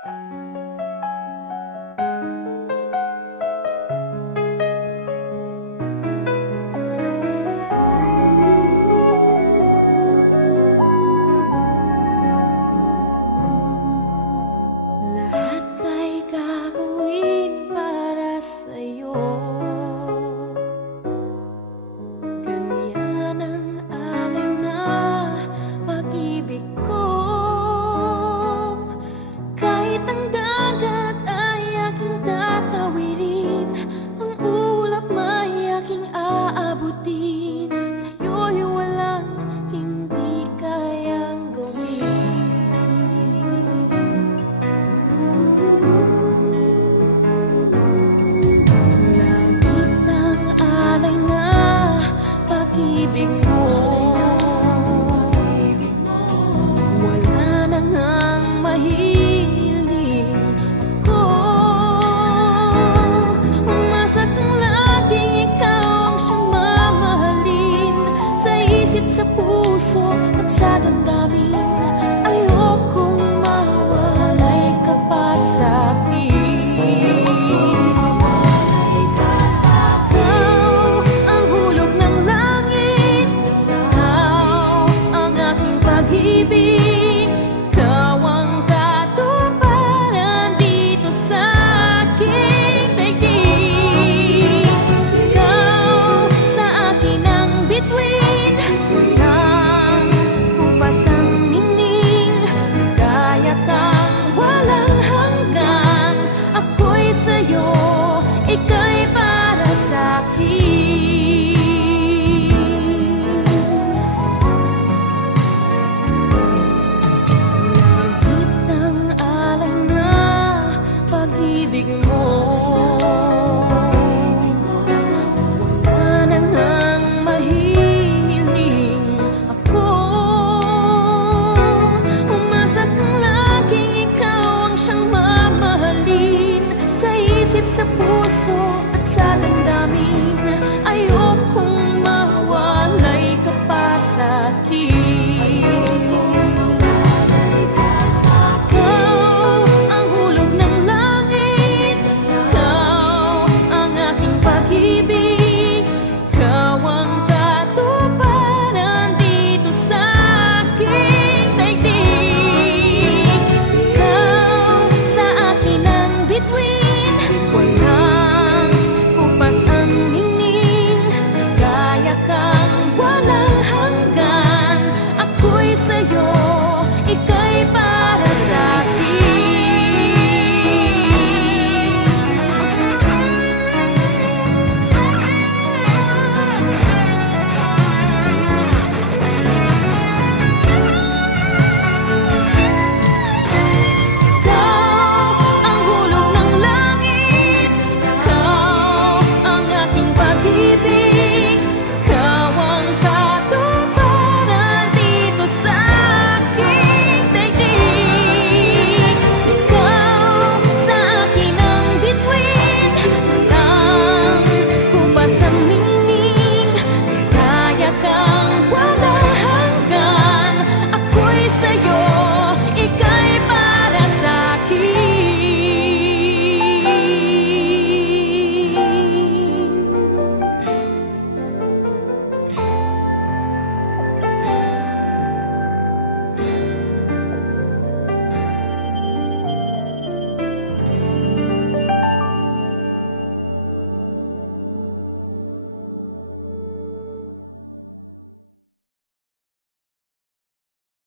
Lahat ay gagawin para sa'yo. Ganyan ang alay na pag-ibig ko. Kahit ang dagat ay aking tatawirin, ang ulap may aking aabutin. Sa'yo'y walang hindi kayang gawin. Langit ng alay na pag-ibig mo, wala na ngang mahiling ako. Umasa kang laging ikaw ang siyang mamahalin, sa isip, sa puso at sa damdamin. Ayokong mawalay ka pa sa'kin. Ikaw ang hulog ng langit, ikaw ang aking pag-ibig, ikaw ang katuparan dito sa aking daigdig. Ikaw sa akin ang bituin ng upasang ningning, kaya kang walang hanggan. Ako'y sa'yo, ika'y para sa'kin. Langit ng alay na pag-ibig mo,